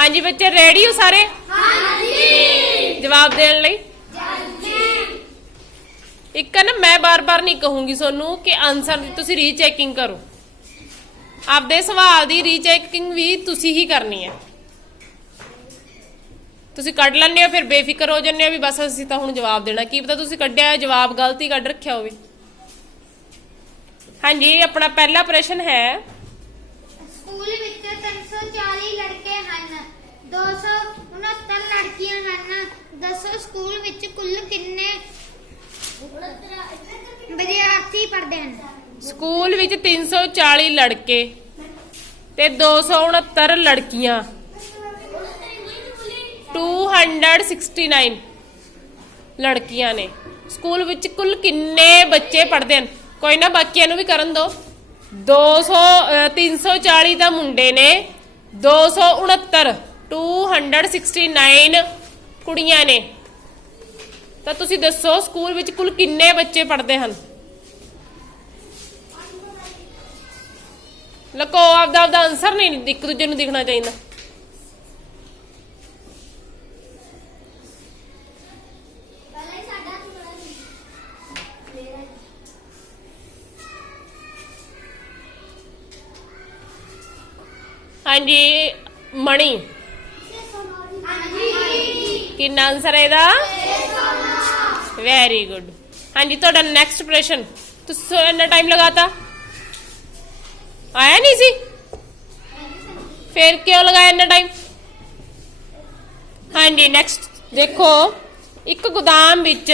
ਹਾਂਜੀ ਬੱਚੇ ਰੈਡੀ ਹੋ ਸਾਰੇ? ਹਾਂਜੀ। ਜਵਾਬ ਦੇਣ ਲਈ? ਇੱਕ ਨਾ ਮੈਂ ਬਾਰ-ਬਾਰ ਨਹੀਂ ਕਹੂੰਗੀ ਤੁਹਾਨੂੰ ਕਿ ਆਨਸਰ ਦੀ ਤੁਸੀਂ ਰੀਚੈਕਿੰਗ ਕਰੋ। ਆਪਦੇ ਸਵਾਲ ਦੀ ਰੀਚੈਕਿੰਗ ਵੀ ਤੁਸੀਂ ਹੀ ਕਰਨੀ ਹੈ। ਤੁਸੀਂ ਕੱਢ ਲੈਂਦੇ ਹੋ ਫਿਰ ਬੇਫਿਕਰ ਹੋ ਜੰਨੇ ਹੋ ਵੀ ਬਸ ਅਸੀਂ ਤਾਂ ਹੁਣ ਜਵਾਬ ਦੇਣਾ। ਕੀ ਪਤਾ ਤੁਸੀਂ ਕੱਢਿਆ ਜਵਾਬ ਗਲਤੀ ਕੱਢ ਰੱਖਿਆ ਹੋਵੇ। ਹਾਂਜੀ ਆਪਣਾ ਪਹਿਲਾ ਪ੍ਰਸ਼ਨ ਹੈ। ਸਕੂਲ ਵਿੱਚ 340 ਲੜਕੇ ਹਨ 269 ਲੜਕੀਆਂ ਹਨ ਦੱਸੋ ਸਕੂਲ ਵਿੱਚ ਕੁੱਲ ਕਿੰਨੇ ਵਿਦਿਆਰਥੀ ਪੜ੍ਹਦੇ ਹਨ ਸਕੂਲ ਵਿੱਚ 340 ਲੜਕੇ ਤੇ 269 ਲੜਕੀਆਂ। 269 ਲੜਕੀਆਂ ਨੇ। ਸਕੂਲ ਵਿੱਚ ਕੁੱਲ ਕਿੰਨੇ ਬੱਚੇ ਪੜ੍ਹਦੇ ਹਨ? ਕੋਈ ਨਾ, ਬਾਕੀਆਂ ਨੂੰ ਵੀ ਕਰਨ ਦੋ 200 ਅਹ 340 ਦਾ ਮੁੰਡੇ ਨੇ। 269 269 ਕੁੜੀਆਂ ਨੇ। ਤਾਂ ਤੁਸੀਂ ਦੱਸੋ, ਸਕੂਲ ਵਿੱਚ ਕੁੱਲ ਕਿੰਨੇ ਬੱਚੇ ਪੜ੍ਹਦੇ ਹਨ? ਲਕੋ ਆਪਦਾ ਆਪਦਾ ਆਨਸਰ ਨਹੀਂ ਇੱਕ ਦੂਜੇ ਨੂੰ ਦਿਖਣਾ ਚਾਹੀਦਾ। ਹਾਂਜੀ ਮਣੀ। ਕਿੰਨਾ ਆਨਸਰ ਹੈ ਇਹਦਾ? ਵੈਰੀ ਗੁੱਡ ਹਾਂਜੀ ਤੁਹਾਡਾ ਨੈਕਸਟ ਪ੍ਰਸ਼ਨ ਤੁਸੀਂ ਇੰਨਾ ਟਾਈਮ ਲਗਾਤਾ? ਆਇਆ ਨਹੀਂ ਸੀ? ਫਿਰ ਕਿਉਂ ਲਗਾਇਆ ਇੰਨਾ ਟਾਈਮ ਹਾਂਜੀ ਨੈਕਸਟ ਦੇਖੋ। ਇੱਕ ਗੋਦਾਮ ਵਿੱਚ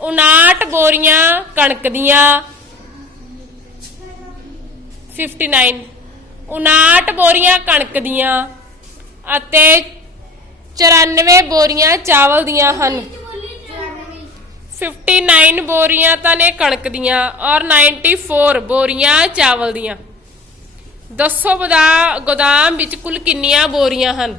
59 ਬੋਰੀਆਂ ਕਣਕ ਦੀਆਂ। 59 59 ਬੋਰੀਆਂ ਕਣਕ ਦੀਆਂ ਅਤੇ 94 ਬੋਰੀਆਂ ਚਾਵਲ ਦੀਆਂ ਹਨ। 59 ਬੋਰੀਆਂ ਤਾਂ ਨੇ ਕਣਕ ਦੀਆਂ ਔਰ 94 ਬੋਰੀਆਂ ਚਾਵਲ ਦੀਆਂ। ਦੱਸੋ ਬਦਾ- ਗੋਦਾਮ ਵਿੱਚ ਕੁੱਲ ਕਿੰਨੀਆਂ ਬੋਰੀਆਂ ਹਨ?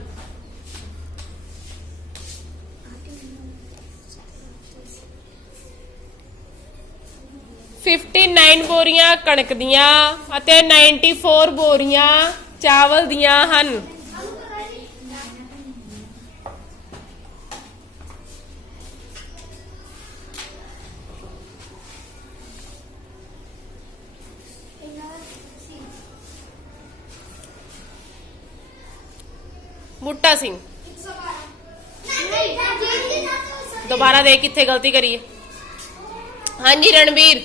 ਫਿਫਟੀ 59 ਬੋਰੀਆਂ ਕਣਕ ਦੀਆਂ ਅਤੇ 94 ਬੋਰੀਆਂ ਚਾਵਲ ਦੀਆਂ ਹਨ। ਬੁੱਟਾ ਸਿੰਘ। ਦੁਬਾਰਾ ਦੇ ਕਿੱਥੇ ਗਲਤੀ ਕਰੀਏ। ਹਾਂਜੀ ਰਣਵੀਰ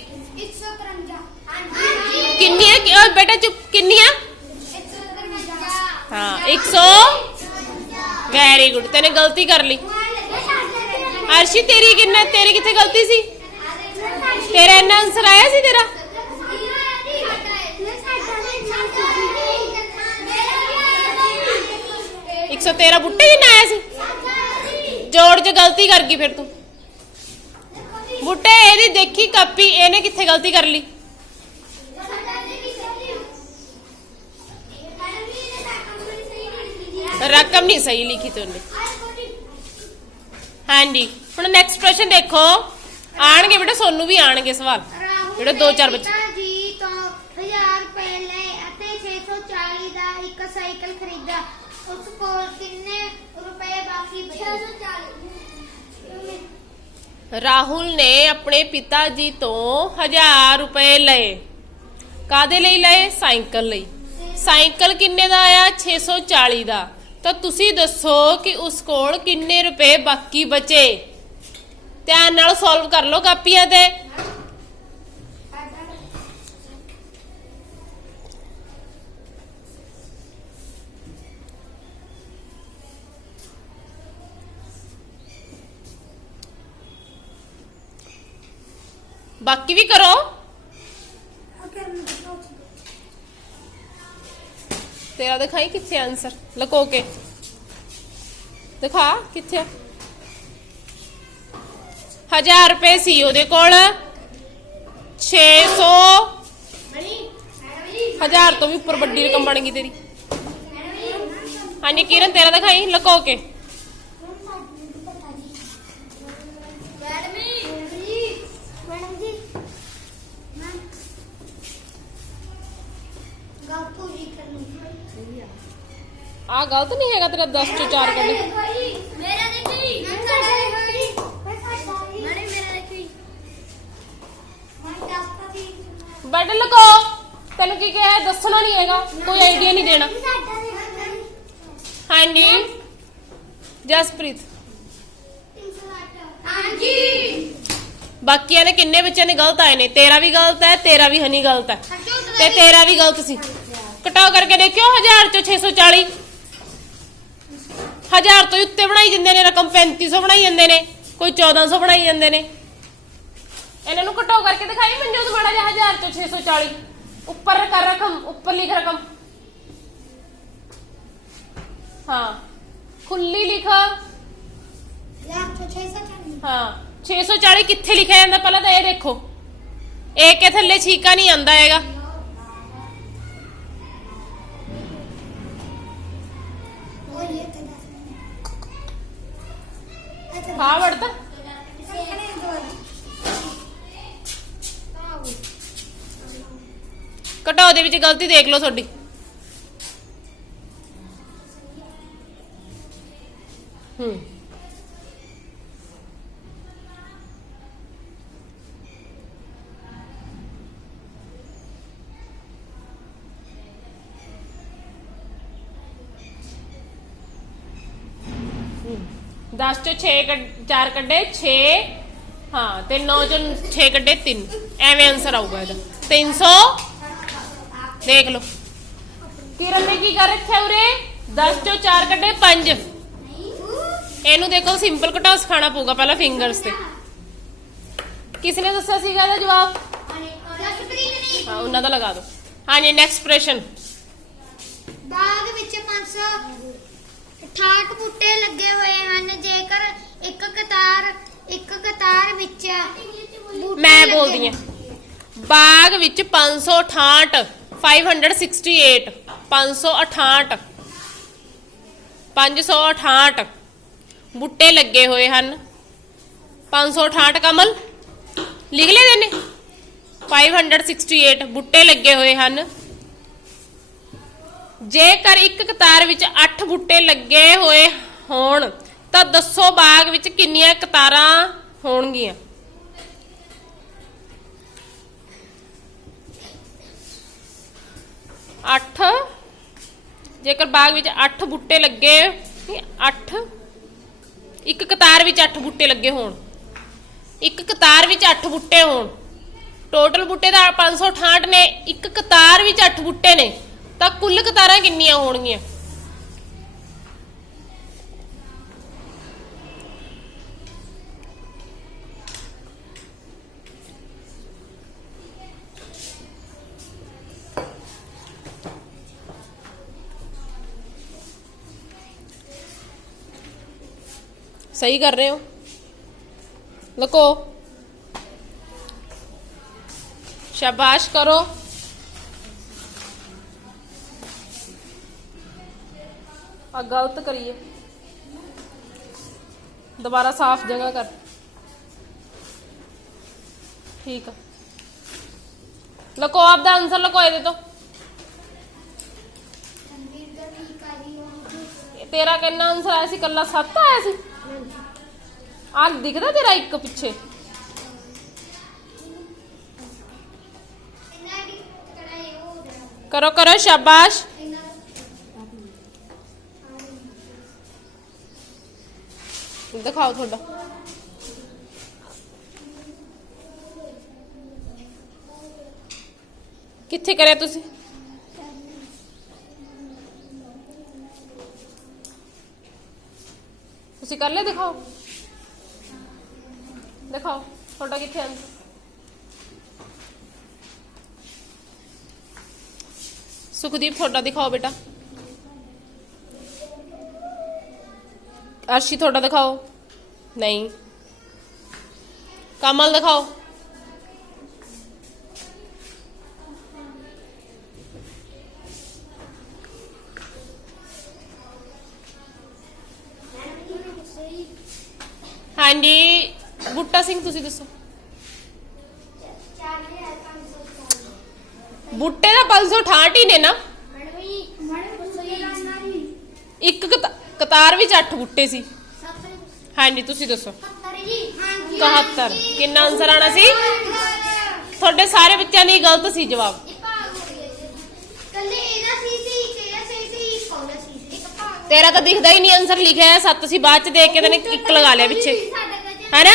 ਕਿੰਨੀਆਂ ਕਿ- ਓਏ ਬੇਟਾ ਚੁੱਪ, ਕਿੰਨੀਆਂ? ਹਾਂ 100 ਵੈਰੀ ਗੁੱਡ ਤੈਨੇ ਗਲਤੀ ਕਰ ਲਈ। ਅਰਸ਼ੀ, ਤੇਰੀ ਕਿੰਨਾ ਤੇਰੀ ਕਿੱਥੇ ਗਲਤੀ ਸੀ? ਤੇਰਾ ਇੰਨਾ ਆਨਸਰ ਆਇਆ ਸੀ ਤੇਰਾ? 113 ਬੁੱਟੇ ਜੀ ਨਾ ਆਇਆ ਸੀ? ਜੋੜ 'ਚ ਗਲਤੀ ਕਰ ਗਈ ਫਿਰ ਤੂੰ। ਬੁੱਟੇ ਇਹਦੀ ਦੇਖੀ ਕਾਪੀ ਇਹਨੇ ਕਿੱਥੇ ਗਲਤੀ ਕਰ ਲਈ? ਰਕਮ ਨਹੀਂ ਸਹੀ ਲਿਖੀ ਤੁੰਨੇ ਹਾਂਜੀ ਹੁਣ ਨੈਕਸਟ ਪ੍ਰਸ਼ਨ ਦੇਖੋ। ਆਣਗੇ ਬੇਟਾ ਸੋਨੂੰ ਵੀ ਆਣਗੇ ਸਵਾਲ। ਜਿਹੜੇ ਦੋ ਚਾਰ ਬੱਚੇ ਜੀ ਤੋਂ 1000 ਰੁਪਏ ਲਏ ਅਤੇ 640 ਦਾ ਇੱਕ ਸਾਈਕਲ ਖਰੀਦਾ। ਉਸ ਕੋਲ ਕਿੰਨੇ ਰੁਪਏ ਬਾਕੀ ਬਚੇ? 640 ਰਾਹੁਲ ਨੇ ਆਪਣੇ ਪਿਤਾ ਜੀ ਤੋਂ 1000 ਰੁਪਏ ਲਏ। ਕਾਦੇ ਲਈ ਲਏ? ਸਾਈਕਲ ਲਈ। ਸਾਈਕਲ ਕਿੰਨੇ ਦਾ ਆਇਆ? 640 ਦਾ। ਤਾਂ ਤੁਸੀਂ ਦੱਸੋ ਕਿ ਉਸ ਕੋਲ ਕਿੰਨੇ ਰੁਪਏ ਬਾਕੀ ਬਚੇ? ਧਿਆਨ ਨਾਲ ਸੋਲਵ ਕਰ ਲਓ ਕਾਪੀਆਂ ਤੇ। ਬਾਕੀ ਵੀ ਕਰੋ। ਤੇਰਾ ਦਿਖਾਈ ਕਿੱਥੇ ਆਨਸਰ ਲਕੋ ਕੇ। ਦਿਖਾ ਕਿੱਥੇ ਹਜ਼ਾਰ ਰੁਪਏ ਸੀ ਉਹਦੇ ਕੋਲ। 600 ਹਜ਼ਾਰ ਤੋਂ ਵੀ ਉੱਪਰ ਵੱਡੀ ਰਕਮ ਬਣ ਗਈ ਤੇਰੀ। ਹਾਂਜੀ, ਕਿਰਨ, ਤੇਰਾ ਦਿਖਾਈ? ਲਕੋ ਕੇ। ਆ ਗਲਤ ਨਹੀਂ ਹੈਗਾ ਤੇਰਾ 10 ਚੋਂ 4 ਕੱਢੇ। ਮੇਰਾ ਦੇਖੀ ਮੈਂ ਸਾਡਾ ਦੇਖੀ ਮੈਂ ਮੇਰਾ ਦੇਖੀ ਮੈਂ ਦੱਸਤਾ ਸੀ ਬੈਡ ਲਗੋ ਤੈਨੂੰ ਕੀ ਕਿਹਾ ਹੈ? ਦੱਸਣਾ ਨਹੀਂ ਹੈਗਾ। ਕੋਈ ਆਈਡੀਆ ਨਹੀਂ ਦੇਣਾ। ਹਾਂਜੀ। ਜਸਪ੍ਰੀਤ। ਹਾਂਜੀ। ਬਾਕੀਆਂ ਨੇ ਕਿੰਨੇ ਬੱਚਿਆਂ ਨੇ ਗਲਤ ਆਏ ਨੇ? ਤੇਰਾ ਵੀ ਗਲਤ ਹੈ ਤੇਰਾ ਵੀ ਹਨੀ ਗਲਤ ਹੈ। ਤੇ ਤੇਰਾ ਵੀ ਗਲਤ ਸੀ। ਘਟਾਓ ਕਰਕੇ ਦੇਖਿਓ 1000 ਚੋਂ 640 1000 ਤੋਂ ਹੀ ਉੱਤੇ ਬਣਾਈ ਜਾਂਦੇ ਨੇ ਰਕਮ 3500 ਬਣਾਈ ਜਾਂਦੇ ਨੇ ਕੋਈ 1400 ਬਣਾਈ ਜਾਂਦੇ ਨੇ। ਇਹਨਾਂ ਨੂੰ ਘਟਾਓ ਕਰਕੇ ਦਿਖਾਈ ਮਨਜੋਤ ਮਾੜਾ ਜਿਹਾ 1000 ਚੋਂ 640 ਉੱਪਰ ਕਰ ਰਕਮ ਉੱਪਰ ਲਿਖ ਰਕਮ। ਹਾਂ ਖੁੱਲੀ ਲਿਖ। ਹਾਂ 640 ਕਿੱਥੇ ਲਿਖਿਆ ਜਾਂਦਾ? ਪਹਿਲਾਂ ਤਾਂ ਇਹ ਦੇਖੋ। ਇੱਕ ਕੇ ਥੱਲੇ ਛੀਕਾ ਨਹੀਂ ਆਂਦਾ ਹੈਗਾ। ਘਟਾਓ ਗਲਤੀ ਦੇਖ ਲਓ ਤੁਹਾਡੀ। ਹੂੰ। ਹੂੰ। 10 ਚੋਂ 6 4 ਕੱਢੇ 6 ਹਾਂ, ਤੇ 9 ਚੋਂ 6 ਕੱਢੇ 3 ਐਵੇਂ ਆਨਸਰ ਆਊਗਾ ਇਹਦਾ। 300 ਦੇਖ ਲਓ। ਕਿਰਨ ਨੇ ਕੀ ਕਰ ਰੱਖਿਆ ਉਰੇ? 10 ਚੋਂ 4 ਕੱਢੇ 5 ਇਹਨੂੰ ਦੇਖੋ ਸਿੰਪਲ ਘਟਾਓ ਸਿਖਾਉਣਾ ਪਊਗਾ ਪਹਿਲਾਂ ਫਿੰਗਰਸ ਤੇ। ਕਿਸ ਨੇ ਦੱਸਿਆ ਸੀਗਾ ਇਹਦਾ ਜਵਾਬ? ਹਾਂ ਉਹਨਾਂ ਦਾ ਲਗਾ ਦਿਓ। ਹਾਂਜੀ ਨੈਕਸਟ ਪ੍ਰਸ਼ਨ। ਬਾਗ ਵਿੱਚ 568 ਬੂਟੇ ਲੱਗੇ ਹੋਏ ਹਨ। ਜੇਕਰ ਇੱਕ ਕਤਾਰ ਇੱਕ ਕਤਾਰ ਵਿੱਚ ਮੈਂ ਬੋਲਦੀ ਹਾਂ। ਬਾਗ ਵਿੱਚ 568 568 568 568 ਬੁੱਟੇ ਲੱਗੇ ਹੋਏ ਹਨ। 568 ਕਮਲ, ਲਿਖ ਲੈ ਦੇਨੇ 568 ਬੁੱਟੇ ਲੱਗੇ ਹੋਏ ਹਨ। ਜੇਕਰ ਇੱਕ ਕਤਾਰ ਵਿੱਚ 8 ਬੁੱਟੇ ਲੱਗੇ ਹੋਏ ਹੋਣ, ਤਾਂ ਦੱਸੋ ਬਾਗ ਵਿੱਚ ਕਿੰਨੀਆਂ ਕਤਾਰਾਂ ਹੋਣਗੀਆਂ? ਅੱਠ। ਜੇਕਰ ਬਾਗ ਵਿੱਚ 8 ਬੂਟੇ ਲੱਗੇ 8 ਇੱਕ ਕਤਾਰ ਵਿੱਚ 8 ਬੂਟੇ ਲੱਗੇ ਹੋਣ। ਇੱਕ ਕਤਾਰ ਵਿੱਚ 8 ਬੂਟੇ ਹੋਣ। ਟੋਟਲ ਬੂਟੇ ਦਾ 568 ਨੇ, ਇੱਕ ਕਤਾਰ ਵਿੱਚ 8 ਬੂਟੇ ਨੇ। ਤਾਂ ਕੁੱਲ ਕਤਾਰਾਂ ਕਿੰਨੀਆਂ ਹੋਣਗੀਆਂ? ਸਹੀ ਕਰ ਰਹੇ ਹੋ। ਲਕੋ। ਸ਼ਾਬਾਸ਼ ਕਰੋ। ਆ ਗਲਤ ਕਰੀਏ। ਦੁਬਾਰਾ ਸਾਫ਼ ਜਗ੍ਹਾ ਕਰ। ਠੀਕ ਆ। ਲਕੋ ਆਪ ਦਾ ਆਨਸਰ ਲਕੋ ਇਹਦੇ ਤੋਂ। ਤੇਰਾ ਕਿੰਨਾ ਆਨਸਰ ਆਇਆ ਸੀ? ਕੱਲਾ 7 ਆਇਆ ਸੀ? ਆ ਦਿਖਦਾ ਤੇਰਾ ਇੱਕ ਪਿੱਛੇ। ਕਰੋ ਕਰੋ ਸ਼ਾਬਾਸ਼। ਦਿਖਾਓ ਤੁਹਾਡਾ। ਕਿੱਥੇ ਕਰਿਆ ਤੁਸੀਂ? ਤੁਸੀਂ ਕਰ ਲਿਆ ਦਿਖਾਓ ਦਿਖਾਓ ਤੁਹਾਡਾ ਕਿੱਥੇ ਆਂਸਰ ਸੁਖਦੀਪ ਤੁਹਾਡਾ ਦਿਖਾਓ ਬੇਟਾ ਅਰਸ਼ੀ ਤੁਹਾਡਾ ਦਿਖਾਓ ਨਹੀਂ ਕਮਲ ਦਿਖਾਓ ਸਿੰਘ ਤੁਸੀਂ ਦੱਸੋ? ਬੁੱਟੇ ਦਾ 568 ਹੀ ਨੇ ਨਾ। ਇੱਕ ਕਤਾਰ ਵਿੱਚ 8 ਬੂਟੇ ਸੀ। ਹਾਂਜੀ, ਤੁਸੀਂ ਦੱਸੋ। 71 ਕਿੰਨਾ ਆਨਸਰ ਆਣਾ ਸੀ? ਤੁਹਾਡੇ ਸਾਰੇ ਬੱਚਿਆਂ ਲਈ ਗਲਤ ਸੀ ਜਵਾਬ। ਤੇਰਾ ਤਾਂ ਦਿਖਦਾ ਹੀ ਨਹੀਂ ਆਨਸਰ ਲਿਖਿਆ ਹੈ। 7 ਸੀ, ਬਾਅਦ ਚ ਦੇਖ ਕੇ ਤੈਨੇ ਇੱਕ ਲਗਾ ਲਿਆ ਪਿੱਛੇ। ਹੈਨਾ?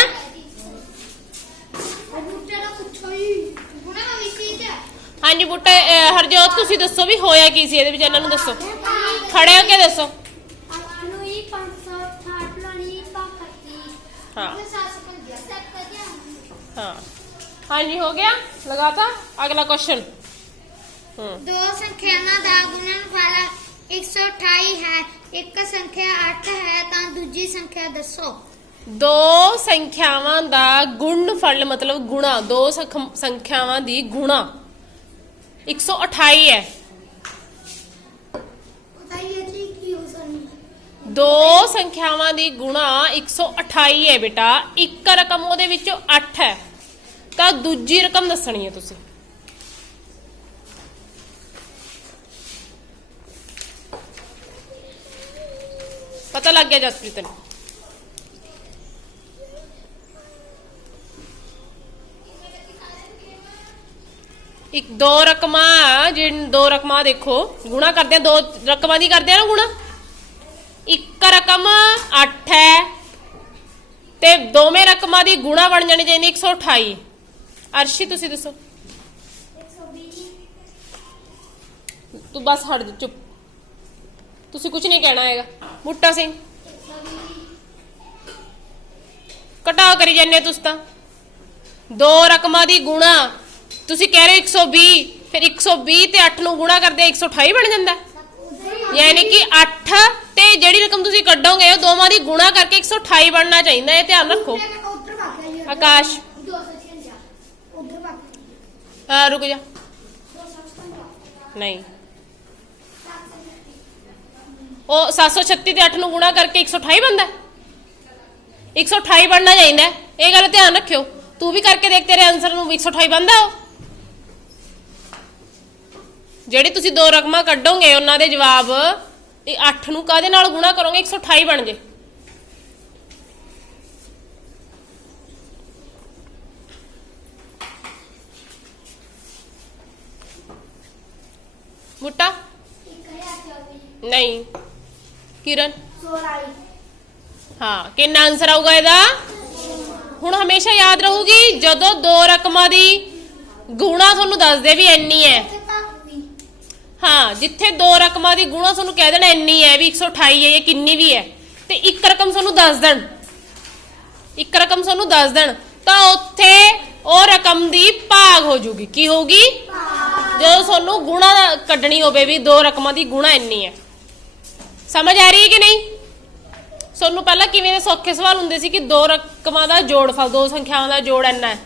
ਬੂਟੇ ਦਾ ਪੁੱਛੋ ਹੀ ਗੁਣਾ ਹੋਈ ਸੀ ਤੇ ਹਾਂਜੀ ਬੂਟੇ ਅਹ, ਹਰਜੋਤ ਤੁਸੀਂ ਦੱਸੋ ਵੀ ਹੋਇਆ ਕੀ ਸੀ ਇਹਦੇ ਵਿੱਚ? ਇਹਨਾਂ ਨੂੰ ਦੱਸੋ। ਖੜੇ ਹੋ ਕੇ ਦੱਸੋ। ਹੀ 568 ਲਾਣੀ ਪਾਕਤੀ ਹਾਂ। 750 ਸੈਟ ਕਰ ਦਿਆ ਹਾਂ। ਹਾਂਜੀ ਹੋ ਗਿਆ? ਲਗਾਤਾ? ਅਗਲਾ ਕੁਐਸਚਨ ਹੂੰ। ਦੋ ਸੰਖਿਆਵਾਂ ਦਾ ਗੁਣਨਫਲ 128 ਹੈ ਇੱਕ ਸੰਖਿਆ 8 ਹੈ ਤਾਂ ਦੂਜੀ ਸੰਖਿਆ ਦੱਸੋ। ਦੋ ਸੰਖਿਆਵਾਂ ਦਾ ਗੁਣਨਫਲ ਮਤਲਬ ਗੁਣਾ ਦੋ ਸੰਖ- ਸੰਖਿਆਵਾਂ ਦੀ ਗੁਣਾ। 128 ਹੈ ਹੋ ਸਕਦਾ ਦੋ ਸੰਖਿਆਵਾਂ ਦੀ ਗੁਣਾ 128 ਹੈ ਬੇਟਾ ਇੱਕ ਰਕਮ ਉਹਦੇ ਵਿੱਚੋਂ 8 ਹੈ ਤਾਂ ਦੂਜੀ ਰਕਮ ਦੱਸਣੀ ਹੈ ਤੁਸੀਂ ਪਤਾ ਲੱਗ ਗਿਆ ਜਸਪ੍ਰੀਤ ਨੂੰ ਇੱਕ ਦੋ ਰਕਮਾਂ ਜਿਨ ਦੋ ਰਕਮਾਂ ਦੇਖੋ। ਗੁਣਾ ਕਰਦੇ ਆ, ਦੋ ਰਕਮਾਂ ਦੀ ਕਰਦੇ ਆ ਨਾ ਗੁਣਾ। ਇੱਕ ਰਕਮ 8 ਹੈ ਤੇ ਦੋਵੇਂ ਰਕਮਾਂ ਦੀ ਗੁਣਾ ਬਣ ਜਾਣੀ ਚਾਹੀਦੀ 128 ਅਰਸ਼ੀ, ਤੁਸੀਂ ਦੱਸੋ। 120 ਤੂੰ ਬਸ ਹਟ ਜਾ, ਚੁੱਪ। ਤੁਸੀਂ ਕੁਝ ਨਹੀਂ ਕਹਿਣਾ ਹੈਗਾ। ਬੁੱਟਾ ਸਿੰਘ। ਕਟਾ ਕਰੀ ਜਾਂਦੇ ਤੁਸੀਂ ਤਾਂ। ਦੋ ਰਕਮਾਂ ਦੀ ਗੁਣਾ। ਤੁਸੀਂ ਕਹਿ ਰਹੇ ਹੋ 120 ਫਿਰ 120 ਤੇ 8 ਨੂੰ ਗੁਣਾ ਕਰਦੇ 128 ਬਣ ਜਾਂਦਾ। ਯਾਨੀ ਕਿ 8 ਤੇ ਜਿਹੜੀ ਰਕਮ ਤੁਸੀਂ ਕੱਢੋਗੇ ਉਹ ਦੋਵਾਂ ਦੀ ਗੁਣਾ ਕਰਕੇ 128 ਬਣਨਾ ਚਾਹੀਦਾ ਹੈ ਧਿਆਨ ਰੱਖੋ। ਆਕਾਸ਼। 256 ਉਧਰ ਭਾਗ ਅਹ ਰੁਕ ਜਾ। 256 ਨਹੀਂ। ਉਹ 736 ਤੇ 8 ਨੂੰ ਗੁਣਾ ਕਰਕੇ 128 ਬਣਦਾ। ਹੈ? 128 ਬਣਨਾ ਚਾਹੀਦਾ। ਇਹ ਗੱਲ ਧਿਆਨ ਰੱਖਿਓ। ਤੂੰ ਵੀ ਕਰਕੇ ਦੇਖ ਤੇਰੇ ਆਨਸਰ ਨੂੰ 128 ਬਣਦਾ ਉਹ। ਜਿਹੜੀ ਤੁਸੀਂ ਦੋ ਰਕਮਾਂ ਕੱਢੋਗੇ, ਉਹਨਾਂ ਦੇ ਜਵਾਬ ਇਹ 8 ਨੂੰ ਕਾਦੇ ਨਾਲ ਗੁਣਾ ਕਰੋਗੇ? 128 ਬਣ ਜੇ। ਮੁੱਟਾ 1024 ਨਹੀਂ। ਕਿਰਨ? 16 ਹਾਂ, ਕਿੰਨਾ ਆਨਸਰ ਆਊਗਾ ਇਹਦਾ? ਹੁਣ ਹਮੇਸ਼ਾ ਯਾਦ ਰਹੂਗੀ, ਜਦੋਂ ਦੋ ਰਕਮਾਂ ਦੀ ਗੁਣਾ ਤੁਹਾਨੂੰ ਦੱਸ ਦੇ ਵੀ ਇੰਨੀ ਹੈ। ਹਾਂ, ਜਿੱਥੇ ਦੋ ਰਕਮਾਂ ਦੀ ਗੁਣਾ ਤੁਹਾਨੂੰ ਕਹਿ ਦੇਣਾ, ਇੰਨੀ ਹੈ ਵੀ 128 ਹੈ, ਇਹ ਕਿੰਨੀ ਵੀ ਹੈ। ਤੇ ਇੱਕ ਰਕਮ ਤੁਹਾਨੂੰ ਦੱਸ ਦੇਣ। ਇੱਕ ਰਕਮ ਤੁਹਾਨੂੰ ਦੱਸ ਦੇਣ। ਤਾਂ ਉੱਥੇ ਉਹ ਰਕਮ ਦੀ ਭਾਗ ਹੋ ਜੂਗੀ। ਕੀ ਹੋਊਗੀ? ਜਦੋਂ ਤੁਹਾਨੂੰ ਗੁਣਾ ਕੱਢਣੀ ਹੋਵੇ ਵੀ ਦੋ ਰਕਮਾਂ ਦੀ ਗੁਣਾ ਇੰਨੀ ਹੈ। ਸਮਝ ਆ ਰਹੀ ਹੈ ਕਿ ਨਹੀਂ? ਤੁਹਾਨੂੰ ਪਹਿਲਾਂ ਕਿਵੇਂ ਦੇ ਸੌਖੇ ਸਵਾਲ ਹੁੰਦੇ ਸੀ ਕਿ ਦੋ ਰਕਮਾਂ ਦਾ ਜੋੜਫਲ ਦੋ ਸੰਖਿਆਵਾਂ ਦਾ ਜੋੜ ਇੰਨਾ ਹੈ।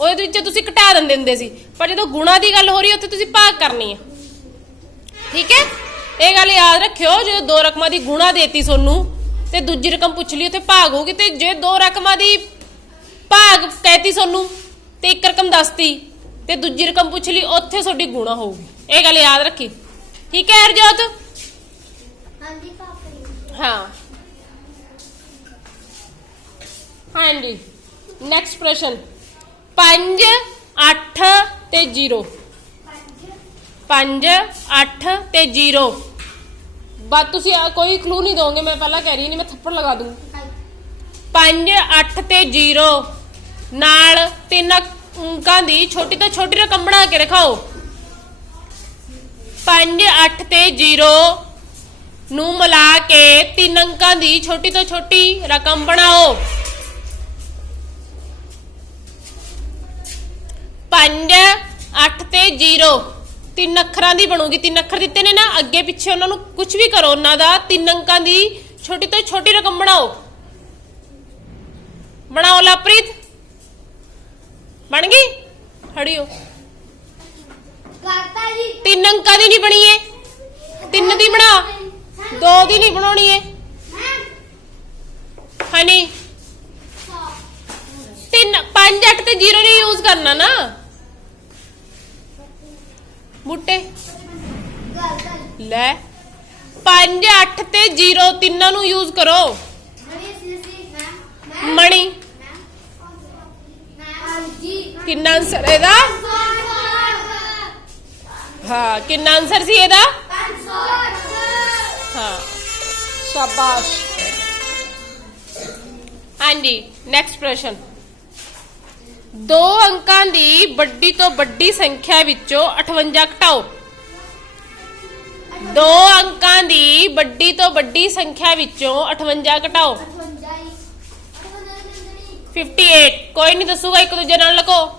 ਉਹਦੇ ਵਿੱਚ ਤੁਸੀਂ ਘਟਾ ਦਿੰਦੇ ਹੁੰਦੇ ਸੀ। ਪਰ ਜਦੋਂ ਗੁਣਾ ਦੀ ਗੱਲ ਹੋ ਰਹੀ ਹੈ, ਉੱਥੇ ਤੁਸੀਂ ਭਾਗ ਕਰਨੀ ਹੈ। ਠੀਕ ਹੈ? ਇਹ ਗੱਲ ਯਾਦ ਰੱਖਿਓ ਜਦੋਂ ਦੋ ਰਕਮਾਂ ਦੀ ਗੁਣਾ ਦੇਤੀ ਤੁਹਾਨੂੰ ਤੇ ਦੂਜੀ ਰਕਮ ਪੁੱਛ ਲਈ ਉੱਥੇ ਭਾਗ ਹੋਊਗੀ ਤੇ ਜੇ ਦੋ ਰਕਮਾਂ ਦੀ ਭਾਗ ਕਹਿਤੀ ਤੁਹਾਨੂੰ ਤੇ ਇੱਕ ਰਕਮ ਦੱਸਤੀ ਤੇ ਦੂਜੀ ਰਕਮ ਪੁੱਛ ਲਈ ਉੱਥੇ ਤੁਹਾਡੀ ਗੁਣਾ ਹੋਊਗੀ। ਇਹ ਗੱਲ ਯਾਦ ਰੱਖੀ। ਠੀਕ ਹੈ ਹਰਜੋਤ? ਹਾਂਜੀ ਭਾਗ ਹਾਂ। ਹਾਂਜੀ। ਨੈਕਸਟ ਪ੍ਰਸ਼ਨ। 5 8 ਤੇ 0 5 8 ਤੇ 0 ਬਸ ਤੁਸੀਂ ਆ ਕੋਈ ਕਲੂ ਨਹੀਂ ਦੋਗੇ ਮੈਂ ਪਹਿਲਾਂ ਕਹਿ ਰਹੀ ਨਹੀਂ ਮੈਂ ਥੱਪੜ ਲਗਾ ਦੂੰ। 5 8 ਤੇ 0 ਨਾਲ ਤਿੰਨ ਅੰਕਾਂ ਦੀ ਛੋਟੀ ਤੋਂ ਛੋਟੀ ਰਕਮ ਬਣਾ ਕੇ ਰਖਾਓ। 5 8 ਤੇ 0 ਨੂੰ ਮਿਲਾ ਕੇ ਤਿੰਨ ਅੰਕਾਂ ਦੀ ਛੋਟੀ ਤੋਂ ਛੋਟੀ ਰਕਮ ਬਣਾਓ। 5 8 ਤੇ 0 ਤਿੰਨ ਅੱਖਰਾਂ ਦੀ ਬਣੂਗੀ ਤਿੰਨ ਅੱਖਰ ਦਿੱਤੇ ਨੇ ਨਾ ਅੱਗੇ ਪਿੱਛੇ ਉਹਨਾਂ ਨੂੰ ਕੁਝ ਵੀ ਕਰੋ ਉਹਨਾਂ ਦਾ ਤਿੰਨ ਅੰਕਾਂ ਦੀ ਛੋਟੀ ਤੋਂ ਛੋਟੀ ਰਕਮ ਬਣਾਓ। ਬਣਾਓ ਲਵਪ੍ਰੀਤ ਬਣ ਗਈ? ਖੜੀ ਹੋ। ਕਰਤਾ ਜੀ। ਤਿੰਨ ਅੰਕਾਂ ਦੀ ਨਹੀਂ ਬਣੀ ਏ ਤਿੰਨ ਦੀ ਬਣਾ। ਦੋ ਦੀ ਨਹੀਂ ਬਣਾਉਣੀ ਏ ਹਨੀ। ਤਿੰਨ 5 8 ਤੇ 0 ਨਹੀਂ ਯੂਜ਼ ਕਰਨਾ ਨਾ। ਬੂਟੇ। ਲੈ। 5 8 ਤੇ 0 ਤਿੰਨਾਂ ਨੂੰ ਯੂਜ਼ ਕਰੋ। ਮਣੀ। ਕਿੰਨਾ ਆਨਸਰ ਇਹਦਾ? ਹਾਂ, ਕਿੰਨਾ ਆਨਸਰ ਸੀ ਇਹਦਾ? ਹਾਂ। ਸ਼ਾਬਾਸ਼। ਹਾਂਜੀ ਨੈਕਸਟ ਪ੍ਰਸ਼ਨ। ਦੋ ਅੰਕਾਂ ਦੀ ਵੱਡੀ ਤੋਂ ਵੱਡੀ ਸੰਖਿਆ ਵਿੱਚੋਂ 58 ਘਟਾਓ। ਦੋ ਅੰਕਾਂ ਦੀ ਵੱਡੀ ਤੋਂ ਵੱਡੀ ਸੰਖਿਆ ਵਿੱਚੋਂ 58 ਘਟਾਓ। 58 ਕੋਈ ਨਹੀਂ ਦੱਸੂਗਾ, ਇੱਕ ਦੂਜੇ ਨਾਲ ਲਕੋ।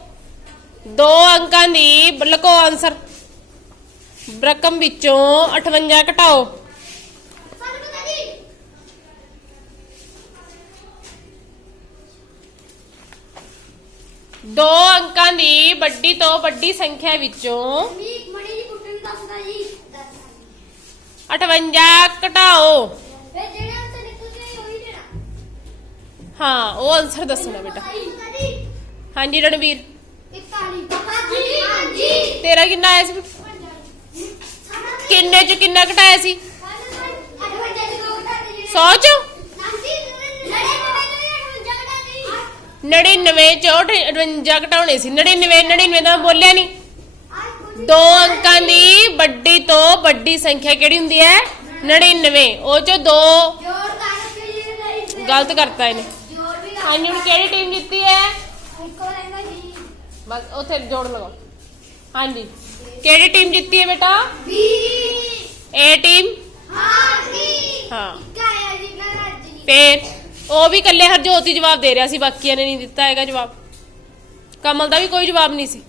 ਦੋ ਅੰਕਾਂ ਦੀ ਬ- ਲਕੋ ਆਨਸਰ ਰਕਮ ਵਿੱਚੋਂ 58 ਘਟਾਓ। ਦੋ ਅੰਕਾਂ ਦੀ ਵੱਡੀ ਤੋਂ ਵੱਡੀ ਸੰਖਿਆ ਵਿੱਚੋਂ 58 ਘਟਾਓ। ਹਾਂ ਉਹ ਆਨਸਰ ਦੱਸਣਾ ਬੇਟਾ। ਹਾਂਜੀ ਰਣਵੀਰ। ਤੇਰਾ ਕਿੰਨਾ ਆਇਆ ਸੀ? ਕਿੰਨੇ ਚ ਕਿੰਨਾ ਘਟਾਇਆ ਸੀ? 100 ਚ? 99 ਚ 58 ਘਟਾਉਣੇ ਸੀ। 99 99 ਤਾਂ ਮੈਂ ਬੋਲਿਆ ਨਹੀਂ ਦੋ ਅੰਕਾਂ ਦੀ ਵੱਡੀ ਤੋਂ ਵੱਡੀ ਸੰਖਿਆ ਕਿਹੜੀ ਹੁੰਦੀ ਹੈ? 99 ਉਹ ਚ ਦੋ ਗਲਤ ਕਰਤਾ ਇਹਨੇ। ਹਾਂਜੀ ਹੁਣ ਕਿਹੜੀ ਟੀਮ ਜਿੱਤੀ ਹੈ? ਬਸ ਉੱਥੇ ਜੋੜ ਲਗਾਓ ਹਾਂਜੀ। ਕਿਹੜੀ ਟੀਮ ਜਿੱਤੀ ਹੈ ਬੇਟਾ? ਏ ਟੀਮ ਹਾਂ ਫੇਰ? ਉਹ ਵੀ ਇਕੱਲੇ ਹਰਜੋਤ ਹੀ ਜਵਾਬ ਦੇ ਰਿਹਾ ਸੀ, ਬਾਕੀਆਂ ਨੇ ਨਹੀਂ ਦਿੱਤਾ ਹੈਗਾ ਜਵਾਬ। ਕਮਲ ਦਾ ਵੀ ਕੋਈ ਜਵਾਬ ਨਹੀਂ ਸੀ।